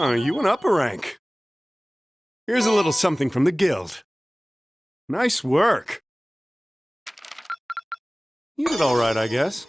Ah, you went up a rank. Here's a little something from the guild. Nice work. You did all right, I guess.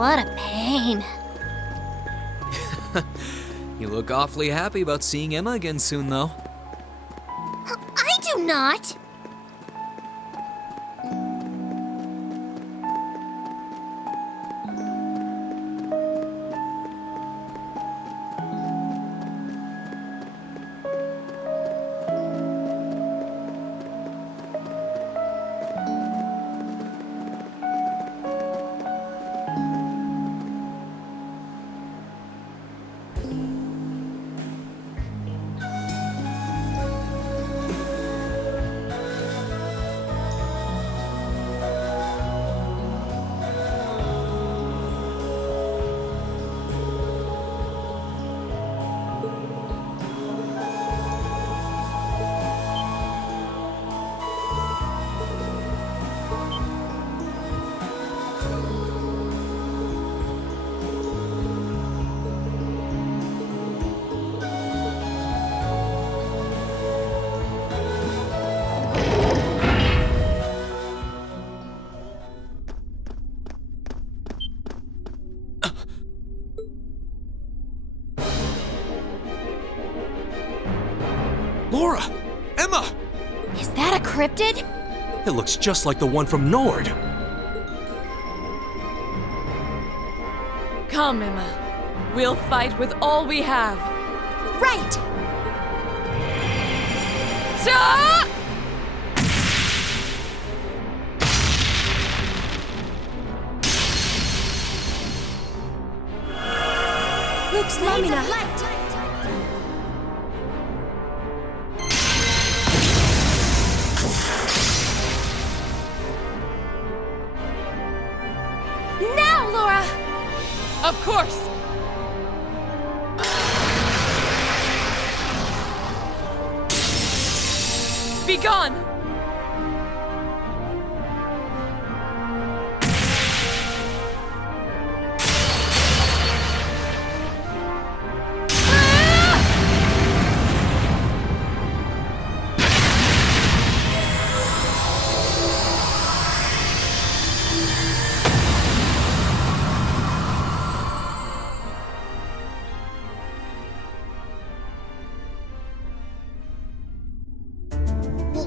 What a pain. You look awfully happy about seeing Emma again soon, though. I do not. Laura! Emma! Is that a cryptid? It looks just like the one from Nord. Come, Emma. We'll fight with all we have. Right! Ta! Luke's Lamina. Now, Laura! Of course! Be gone!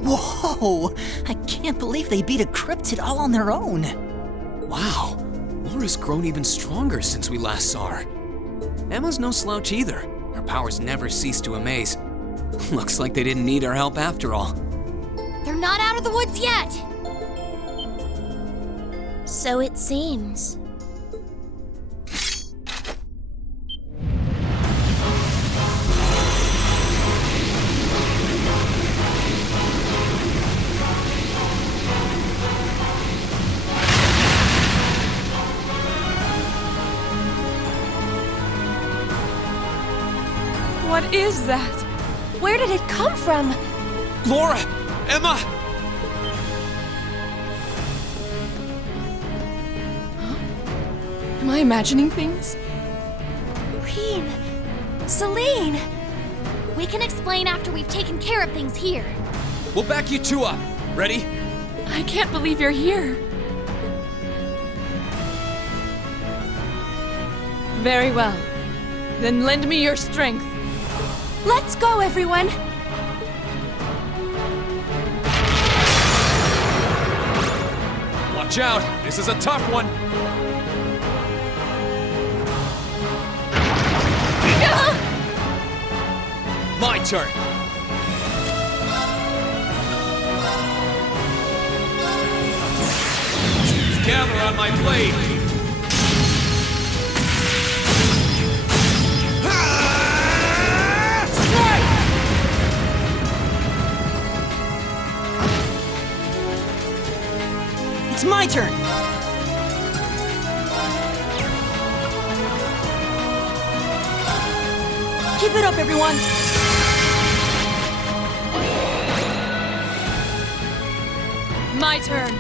Whoa! I can't believe they beat a cryptid all on their own. Wow, Laura's grown even stronger since we last saw her. Emma's no slouch either. Her powers never cease to amaze. Looks like they didn't need our help after all. They're not out of the woods yet! So it seems. What is that? Where did it come from? Laura! Emma! Am I imagining things? Reen! Celine! We can explain after we've taken care of things here. We'll back you two up. Ready? I can't believe you're here. Very well. Then lend me your strength. Let's go, everyone! Watch out! This is a tough one! My turn! Gather on my blade! It's my turn! Keep it up, everyone! My turn.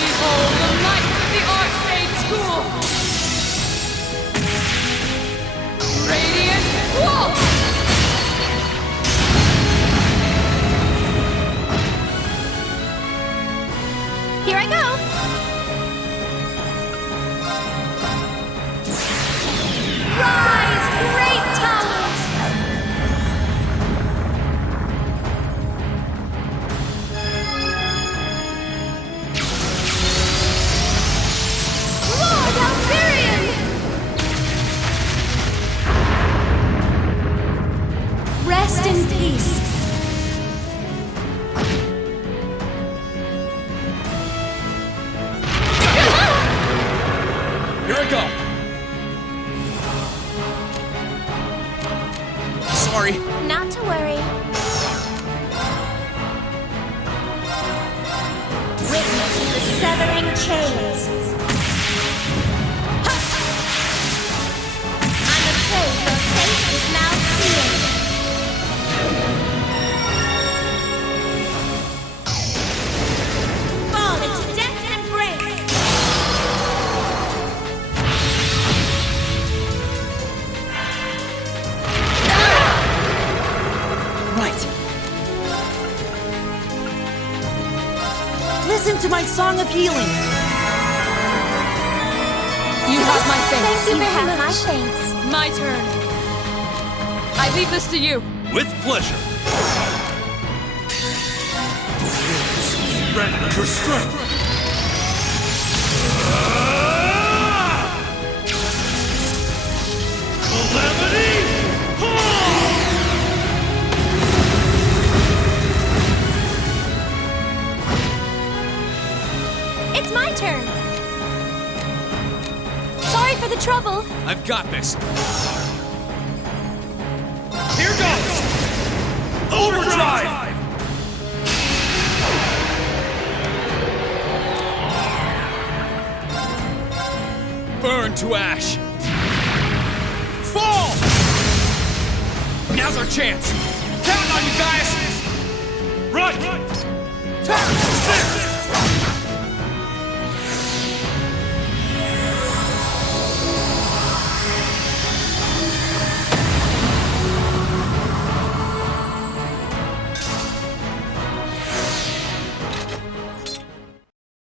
Behold the light of the Arcade School! Radiant Wall! Here I go! Severing chains. I'm afraid your fate is now sealed. Fall into death's embrace. Right. Listen to my song of healing. You have my Thank thanks. you very have much. my thanks. My turn. I leave this to you. With pleasure. Surrender your strength. Calamity! It's my turn. Sorry for the trouble. I've got this. Here goes! Overdrive! Burn to ash! Fall! Now's our chance! Counting on you guys! Right! There!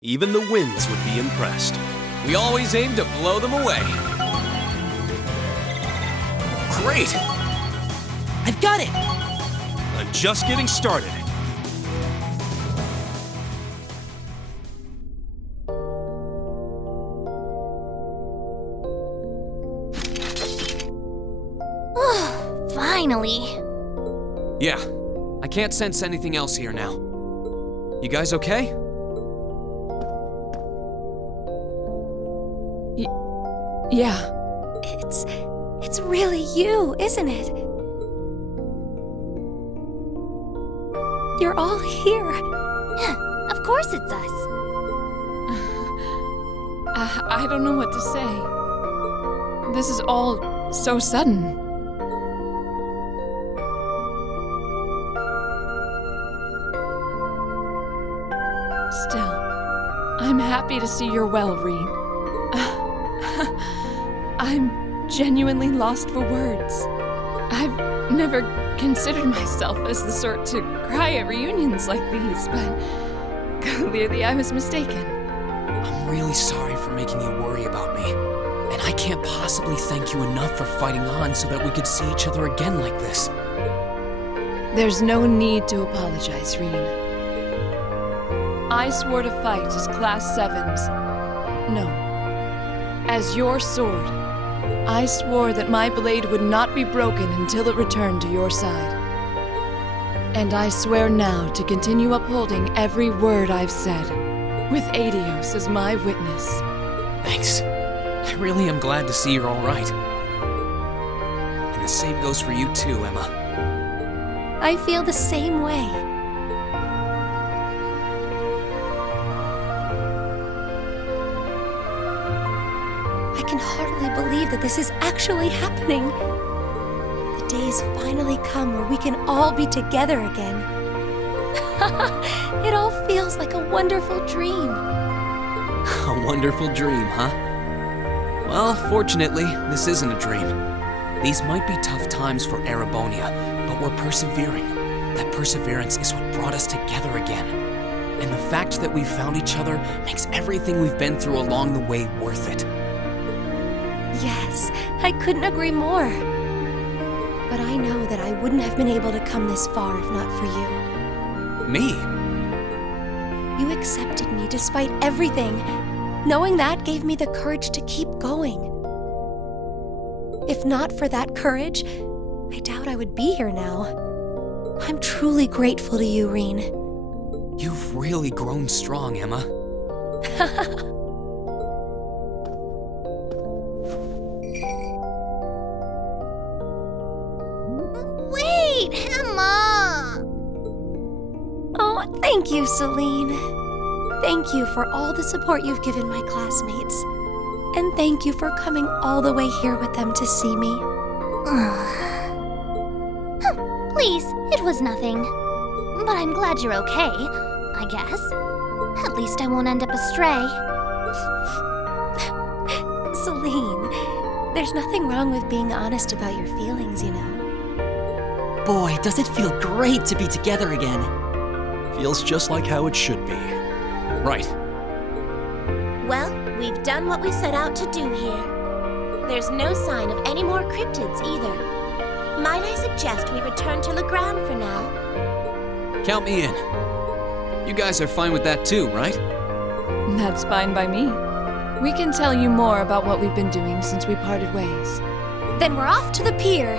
Even the winds would be impressed. We always aim to blow them away. Great! I've got it. I'm just getting started. Finally. Yeah, I can't sense anything else here now. You guys okay? Yeah. It's really you, isn't it? You're all here. Of course it's us. I don't know what to say. This is all so sudden. Still, I'm happy to see you're well, Reen. I'm genuinely lost for words. I've never considered myself as the sort to cry at reunions like these, but clearly I was mistaken. I'm really sorry for making you worry about me. And I can't possibly thank you enough for fighting on so that we could see each other again like this. There's no need to apologize, Reen. I swore to fight as Class 7's. No. As your sword, I swore that my blade would not be broken until it returned to your side. And I swear now to continue upholding every word I've said, with Adios as my witness. Thanks. I really am glad to see you're all right. And the same goes for you too, Emma. I feel the same way. I can hardly believe that this is actually happening. The day's finally come where we can all be together again. It all feels like a wonderful dream. A wonderful dream, huh? Well, fortunately, this isn't a dream. These might be tough times for Erebonia, but we're persevering. That perseverance is what brought us together again. And the fact that we found each other makes everything we've been through along the way worth it. Yes, I couldn't agree more. But I know that I wouldn't have been able to come this far if not for you. Me? You accepted me despite everything. Knowing that gave me the courage to keep going. If not for that courage, I doubt I would be here now. I'm truly grateful to you, Reen. You've really grown strong, Emma. Wait, Emma! Oh, thank you, Celine. Thank you for all the support you've given my classmates. And thank you for coming all the way here with them to see me. Please, it was nothing. But I'm glad you're okay, I guess. At least I won't end up astray. Celine, there's nothing wrong with being honest about your feelings, you know. Boy, does it feel great to be together again. Feels just like how it should be. Right. Well, we've done what we set out to do here. There's no sign of any more cryptids either. Might I suggest we return to Legrand for now? Count me in. You guys are fine with that too, right? That's fine by me. We can tell you more about what we've been doing since we parted ways. Then we're off to the pier.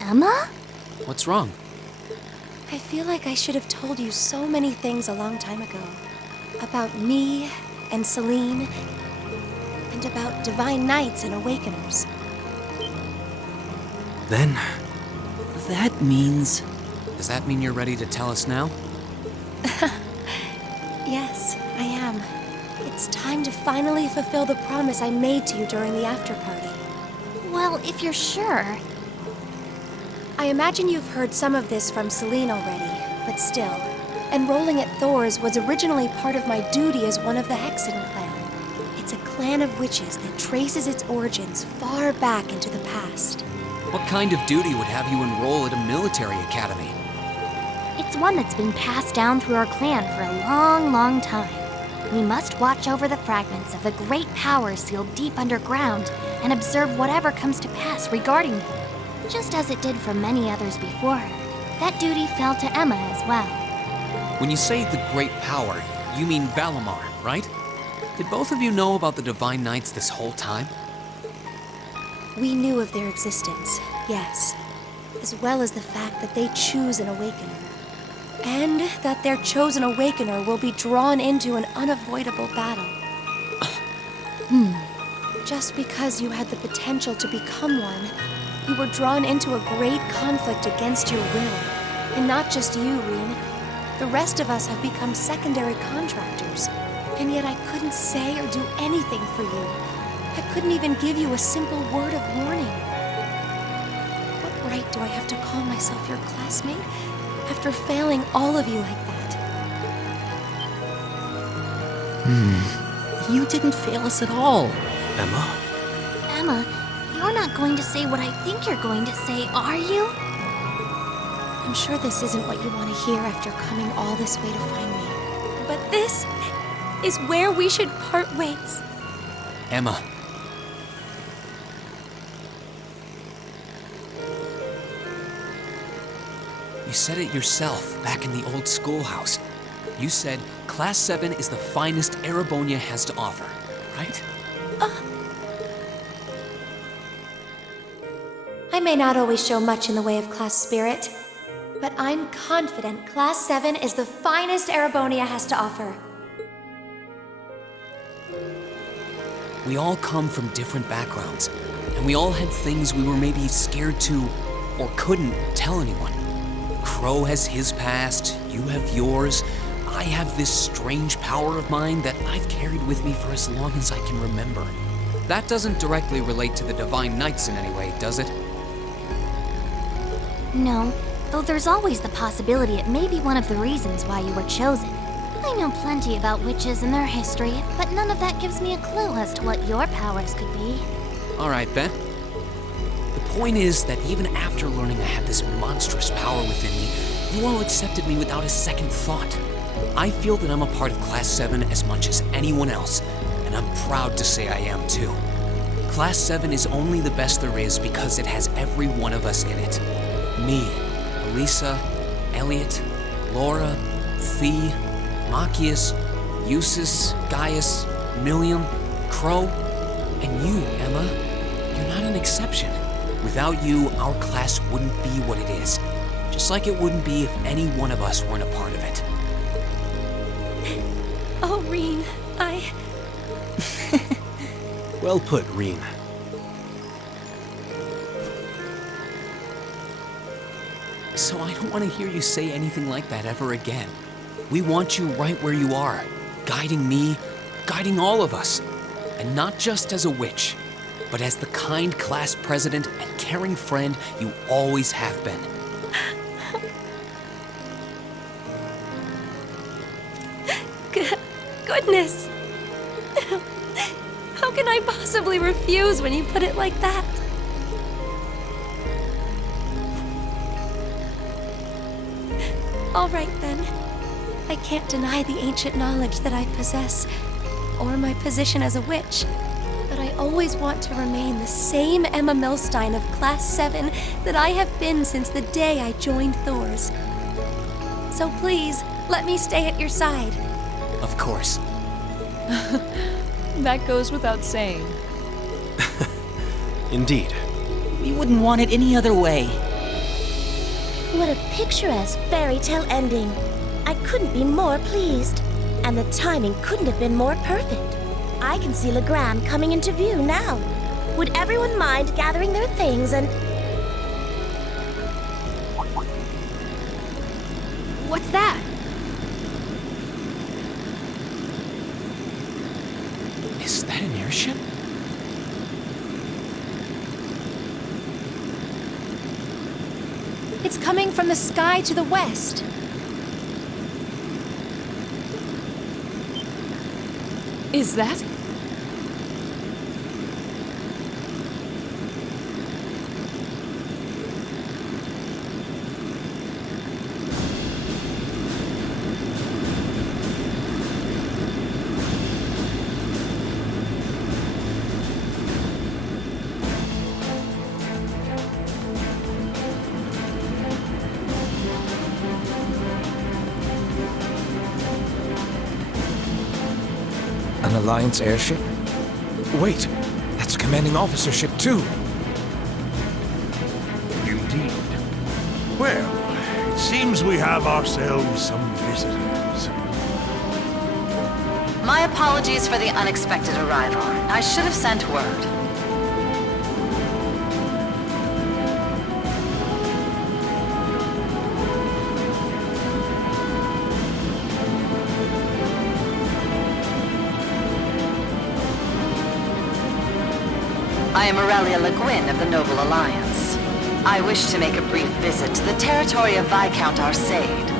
Emma? What's wrong? I feel like I should have told you so many things a long time ago. About me and Celine, and about Divine Knights and Awakeners. Then, That means... Does that mean you're ready to tell us now? Yes, I am. It's time to finally fulfill the promise I made to you during the after party. Well, if you're sure. I imagine you've heard some of this from Celine already, but still, enrolling at Thor's was originally part of my duty as one of the Hexen clan. It's a clan of witches that traces its origins far back into the past. What kind of duty would have you enroll at a military academy? It's one that's been passed down through our clan for a long, long time. We must watch over the fragments of the great power sealed deep underground and observe whatever comes to pass regarding them, just as it did for many others before her. That duty fell to Emma as well. When you say the great power, you mean Valimar, right? Did both of you know about the Divine Knights this whole time? We knew of their existence, yes, as well as the fact that they choose an Awakener. And that their chosen Awakener will be drawn into an unavoidable battle. Just because you had the potential to become one, you were drawn into a great conflict against your will. And not just you, Reen. The rest of us have become secondary contractors. And yet I couldn't say or do anything for you. I couldn't even give you a simple word of warning. What right do I have to call myself your classmate after failing all of you like that? You didn't fail us at all. Emma, Emma, you're not going to say what I think you're going to say, are you? I'm sure this isn't what you want to hear after coming all this way to find me. But this is where we should part ways. Emma. You said it yourself back in the old schoolhouse. You said Class 7 is the finest Erebonia has to offer, right? I may not always show much in the way of class spirit, but I'm confident Class 7 is the finest Erebonia has to offer. We all come from different backgrounds, and we all had things we were maybe scared to or couldn't tell anyone. Crow has his past, you have yours. I have this strange power of mine that I've carried with me for as long as I can remember. That doesn't directly relate to the Divine Knights in any way, does it? No, though there's always the possibility it may be one of the reasons why you were chosen. I know plenty about witches and their history, but none of that gives me a clue as to what your powers could be. All right, Ben. The point is that even after learning I had this monstrous power within me, you all accepted me without a second thought. I feel that I'm a part of Class 7 as much as anyone else, and I'm proud to say I am too. Class 7 is only the best there is because it has every one of us in it. Me, Elisa, Elliot, Laura, Thea, Machias, Eustace, Gaius, Milliam, Crow, and you, Emma. You're not an exception. Without you, our class wouldn't be what it is. Just like it wouldn't be if any one of us weren't a part of it. Oh, Reen, Well put, Reen. So I don't want to hear you say anything like that ever again. We want you right where you are, guiding me, guiding all of us. And not just as a witch, but as the kind class president and caring friend you always have been. Goodness! How can I possibly refuse when you put it like that? All right then. I can't deny the ancient knowledge that I possess, or my position as a witch, but I always want to remain the same Emma Milstein of Class 7 that I have been since the day I joined Thor's. So please, let me stay at your side. Of course. That goes without saying. Indeed. We wouldn't want it any other way. What a picturesque fairy tale ending. I couldn't be more pleased. And the timing couldn't have been more perfect. I can see Legrand coming into view now. Would everyone mind gathering their things and... What's that? Is that an airship? It's coming from the sky to the west. Is that? An Alliance airship? Wait, that's a commanding officer ship too. Indeed. Well, it seems we have ourselves some visitors. My apologies for the unexpected arrival. I should have sent word. I am Aurelia Le Guin of the Noble Alliance. I wish to make a brief visit to the territory of Viscount Arcade.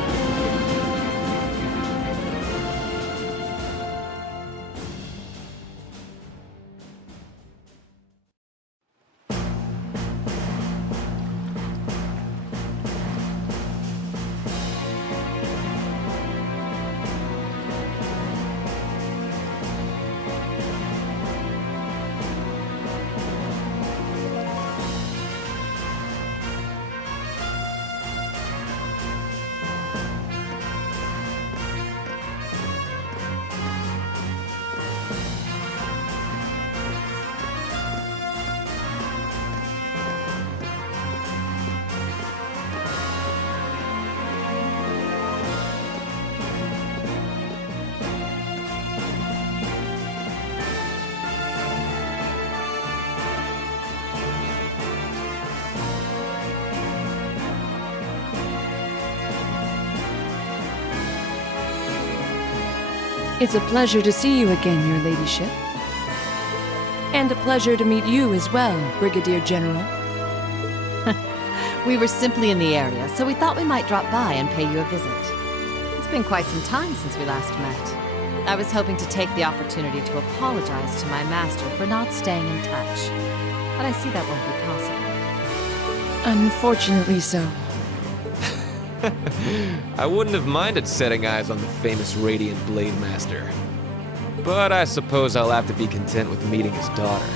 It's a pleasure to see you again, your ladyship. And a pleasure to meet you as well, Brigadier General. We were simply in the area, so we thought we might drop by and pay you a visit. It's been quite some time since we last met. I was hoping to take the opportunity to apologize to my master for not staying in touch. But I see that won't be possible. Unfortunately so. I wouldn't have minded setting eyes on the famous Radiant Blade Master. But I suppose I'll have to be content with meeting his daughter.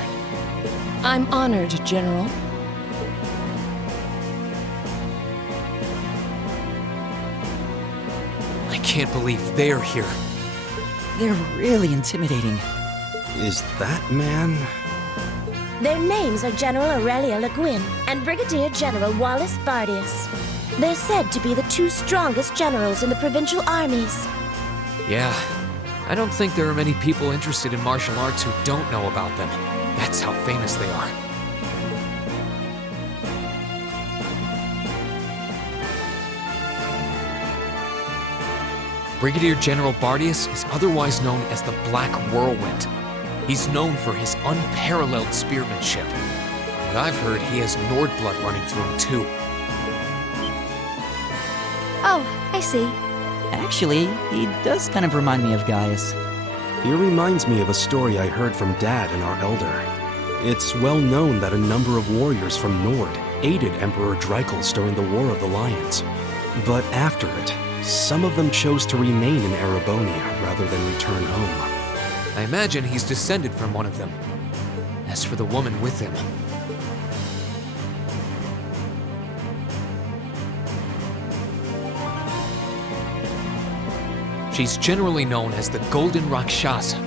I'm honored, General. I can't believe they're here. They're really intimidating. Is that man? Their names are General Aurelia Le Guin and Brigadier General Wallace Bardius. They're said to be the two strongest generals in the provincial armies. Yeah, I don't think there are many people interested in martial arts who don't know about them. That's how famous they are. Brigadier General Bardius is otherwise known as the Black Whirlwind. He's known for his unparalleled spearmanship. But I've heard he has Nord blood running through him too. Oh, I see. Actually, he does kind of remind me of Gaius. He reminds me of a story I heard from Dad and our elder. It's well known that a number of warriors from Nord aided Emperor Dreikels during the War of the Lions. But after it, some of them chose to remain in Erebonia rather than return home. I imagine he's descended from one of them. As for the woman with him, she's generally known as the Golden Rakshasa.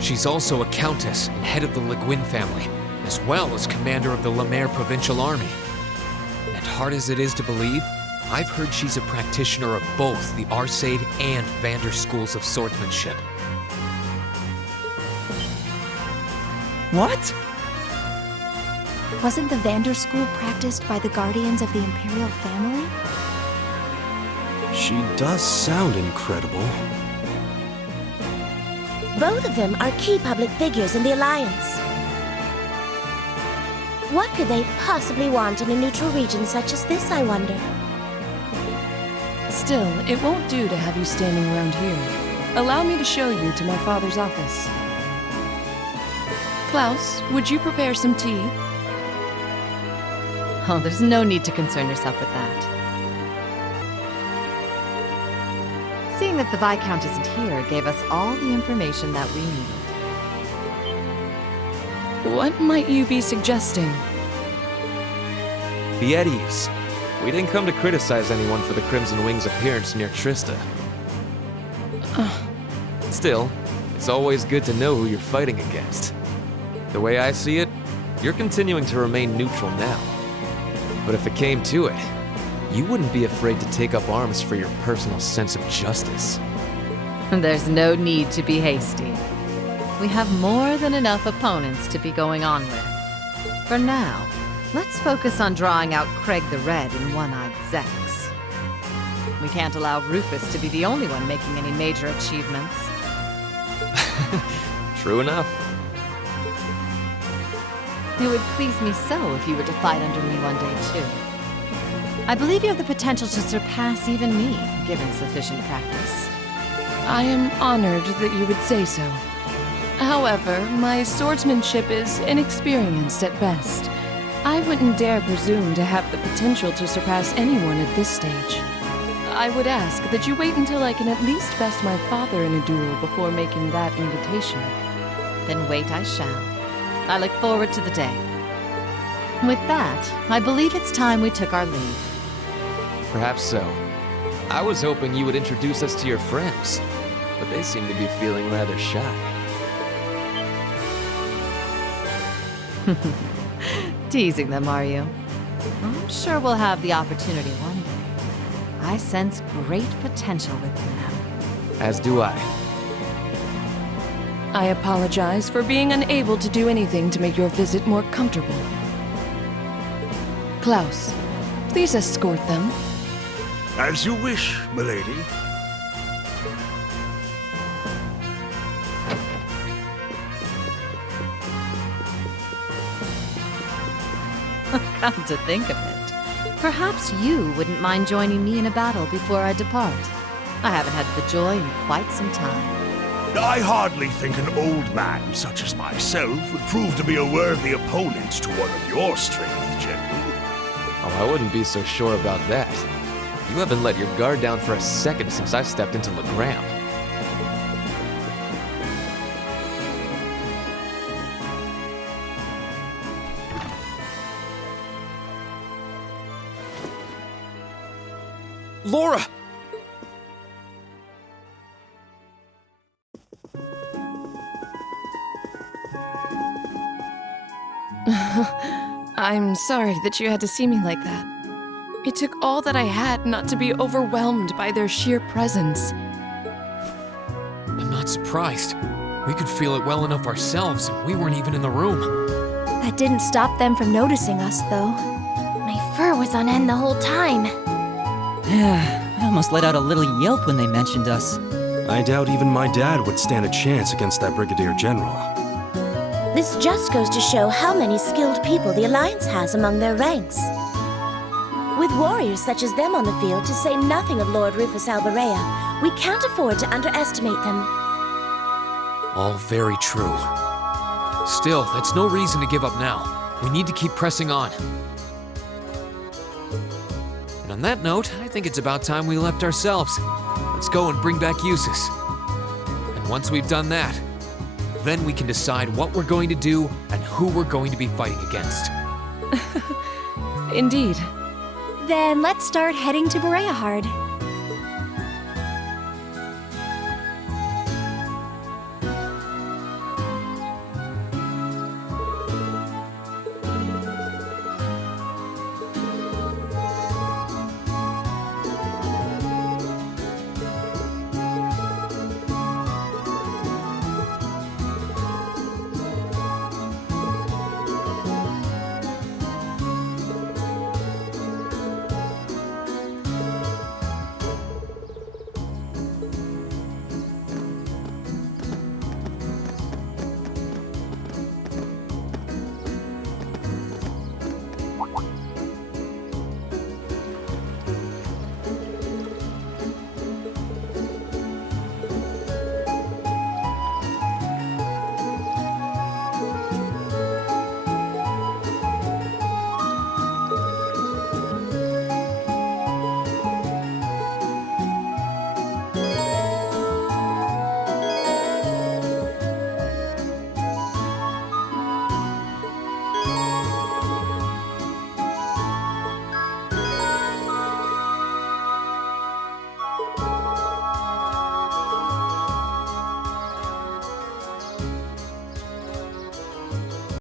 She's also a countess and head of the Le Guin family, as well as commander of the Lemaire Provincial Army. And hard as it is to believe, I've heard she's a practitioner of both the Arcade and Vander schools of swordsmanship. What? Wasn't the Vander school practiced by the guardians of the Imperial family? She does sound incredible. Both of them are key public figures in the Alliance. What could they possibly want in a neutral region such as this, I wonder? Still, it won't do to have you standing around here. Allow me to show you to my father's office. Klaus, would you prepare some tea? Oh, there's no need to concern yourself with that. Seeing that the Viscount isn't here gave us all the information that we needed. What might you be suggesting? Be at ease. We didn't come to criticize anyone for the Crimson Wing's appearance near Trista. Still, it's always good to know who you're fighting against. The way I see it, you're continuing to remain neutral now. But if it came to it, you wouldn't be afraid to take up arms for your personal sense of justice. There's no need to be hasty. We have more than enough opponents to be going on with. For now, let's focus on drawing out Craig the Red and One-Eyed Zex. We can't allow Rufus to be the only one making any major achievements. True enough. It would please me so if you were to fight under me one day, too. I believe you have the potential to surpass even me, given sufficient practice. I am honored that you would say so. However, my swordsmanship is inexperienced at best. I wouldn't dare presume to have the potential to surpass anyone at this stage. I would ask that you wait until I can at least best my father in a duel before making that invitation. Then wait I shall. I look forward to the day. With that, I believe it's time we took our leave. Perhaps so. I was hoping you would introduce us to your friends, but they seem to be feeling rather shy. Teasing them, are you? I'm sure we'll have the opportunity one day. I sense great potential within them. As do I. I apologize for being unable to do anything to make your visit more comfortable. Klaus, please escort them. As you wish, milady. Come to think of it, perhaps you wouldn't mind joining me in a battle before I depart. I haven't had the joy in quite some time. I hardly think an old man such as myself would prove to be a worthy opponent to one of your strength, General. Oh, I wouldn't be so sure about that. You haven't let your guard down for a second since I stepped into Legram. Laura! I'm sorry that you had to see me like that. It took all that I had not to be overwhelmed by their sheer presence. I'm not surprised. We could feel it well enough ourselves, and we weren't even in the room. That didn't stop them from noticing us, though. My fur was on end the whole time. Yeah, I almost let out a little yelp when they mentioned us. I doubt even my dad would stand a chance against that Brigadier General. This just goes to show how many skilled people the Alliance has among their ranks. With warriors such as them on the field, to say nothing of Lord Rufus Alberea, we can't afford to underestimate them. All very true. Still, that's no reason to give up now. We need to keep pressing on. And on that note, I think it's about time we left ourselves. Let's go and bring back Eustace. And once we've done that, then we can decide what we're going to do and who we're going to be fighting against. Indeed. Then let's start heading to Bereahard.